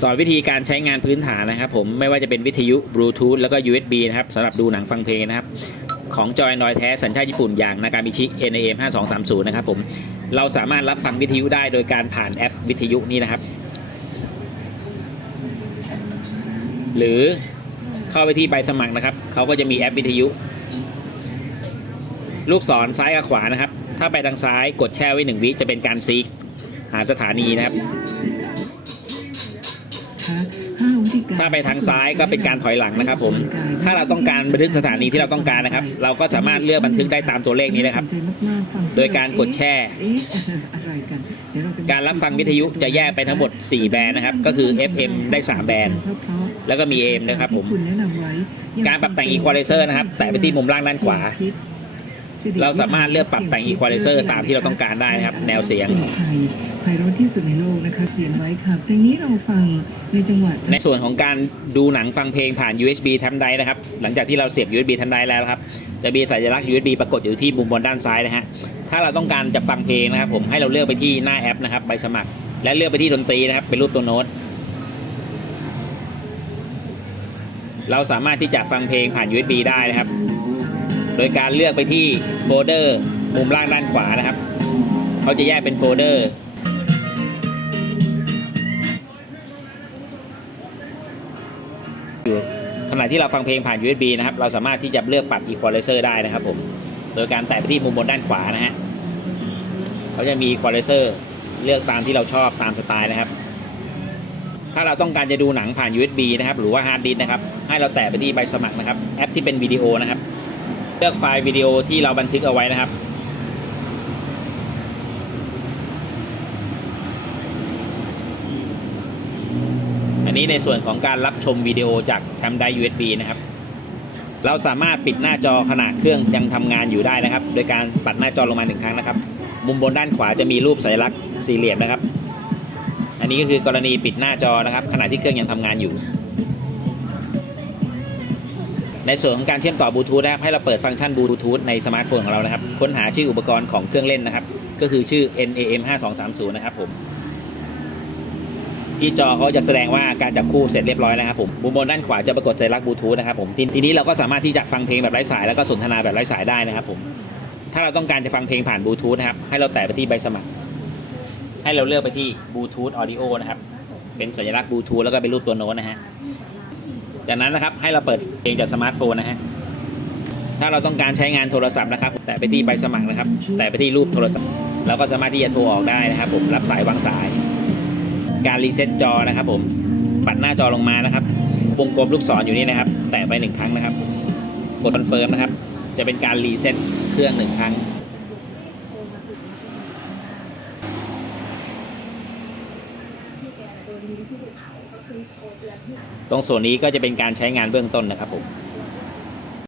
สอนวิธีการใช้งานพื้นฐานนะครับผมไม่ว่าจะเป็นวิทยุบลูทูธแล้วก็ USB นะครับสำหรับดูหนังฟังเพลงนะครับ ของจอยนอยแท้สัญชาติญี่ปุ่นอย่างนากามิชิ NAM 5230 นะครับผมเราสามารถรับฟังวิทยุได้โดยการผ่านแอปวิทยุนี้นะครับ หรือเข้าไปที่ใบสมัครนะครับเขาก็จะมีแอปวิทยุ ลูกศรซ้ายกับขวานะครับ ถ้าไปทางซ้ายกดแช่ไว้หนึ่งวิจะเป็นการซีกหาสถานีนะครับ ถ้าไปทางซ้ายก็เป็นการถอยหลังนะครับ ผม ถ้าเราต้องการบันทึกสถานีที่เราต้องการนะครับ เราก็สามารถเลือกบันทึกได้ตามตัวเลขนี้นะครับ โดยการกดแช่ การรับฟังวิทยุจะแยกไปทั้งหมด 4 แบรนด์นะครับ ก็คือ FM ได้ 3 แบรนด์ แล้วก็มี AM นะครับผม การปรับแต่ง Equalizer นะครับ แตะไปที่มุมล่างด้านขวา เราสามารถเลือกปรับแต่ง Equalizer ตามที่เราต้องการได้นะครับ แนวเสียงไทยไพเราะที่สุดในโลกนะคะเขียนไว้ค่ะเพลงนี้เราฟังในจังหวัดในส่วนของการดูหนังฟังเพลงผ่าน USB ทำไดนะครับ หลังจากที่เราเสียบ USB ทำไดแล้วนะครับ จะมีสัญลักษณ์ USB ปรากฏอยู่ที่มุมบนด้านซ้ายนะฮะ ถ้าเราต้องการจะฟังเพลงนะครับ ผมให้เราเลือกไปที่หน้าแอปนะครับใบสมัคร และเลือกไปที่ดนตรีนะครับ เป็นรูปตัวโน้ต เราสามารถที่จะฟังเพลงผ่าน USB ได้นะครับ โดยการเลือกไปที่โฟลเดอร์มุมล่างด้านขวานะครับ เขาจะแยกเป็นโฟลเดอร์อยู่ขณะที่เราฟังเพลงผ่าน USB นะครับ เราสามารถที่จะเลือกปรับ Equalizer ได้นะครับผม โดยการแตะไปที่มุมบนด้านขวานะฮะเขาจะมี Equalizer เลือกตามที่เราชอบตามสไตล์นะครับ ถ้าเราต้องการจะดูหนังผ่าน USB นะครับ หรือว่า Hard Disk นะครับ ให้เราแตะไปที่ใบสมัครนะครับ แอปที่เป็นวิดีโอนะครับ เลือกไฟล์วิดีโอที่เราบันทึกเอาไว้นะครับ อันนี้ในส่วนของการรับชมวิดีโอจากแทมได USB นะครับ เราสามารถปิดหน้าจอขณะเครื่องยังทำงานอยู่ได้นะครับ โดยการปัดหน้าจอลงมาหนึ่งครั้งนะครับ มุมบนด้านขวาจะมีรูปสัญลักษณ์สี่เหลี่ยมนะครับ อันนี้ก็คือกรณีปิดหน้าจอนะครับ ขณะที่เครื่องยังทำงานอยู่ ในส่วนของการเชื่อมต่อบลูทูธนะครับให้เราเปิดฟังก์ชันบลูทูธในสมาร์ทโฟนของเรานะครับ ค้นหาชื่ออุปกรณ์ของเครื่องเล่นนะครับ ก็คือชื่อ NAM 5230นะครับผมที่จอเขาจะแสดงว่าการจับคู่เสร็จเรียบร้อยแล้วครับผมมุมบนด้านขวาจะปรากฏสัญลักษณ์บลูทูธนะครับผมทีทีนี้เราก็สามารถที่จะฟังเพลงแบบไร้สายแล้วก็สนทนาแบบไร้สายได้นะครับผมถ้าเราต้องการจะฟังเพลงผ่านบลูทูธนะครับให้เราแตะไปที่ใบสมัคร ให้เราเลือกไปที่บลูทูธออดิโอนะครับเป็นสัญลักษณ์บลูทูธแล้วก็เป็นรูปตัวโน้ตนะฮะ จากนั้นนะครับให้เราเปิดเพลงจากสมาร์ทโฟนนะฮะถ้าเราต้องการใช้งานโทรศัพท์นะครับ แตะไปที่ใบสมัครนะครับ แตะไปที่รูปโทรศัพท์เราก็สามารถที่จะโทรออกได้นะครับ ผมรับสายวางสาย การรีเซ็ตจอนะครับ ผมปัดหน้าจอลงมานะครับวงกลมลูกศรอยู่นี่นะครับ แตะไปหนึ่งครั้งนะครับ กดคอนเฟิร์มนะครับ จะเป็นการรีเซ็ตเครื่องหนึ่งครั้ง ตรงส่วนนี้ก็จะเป็นการใช้งานเบื้องต้นนะครับผม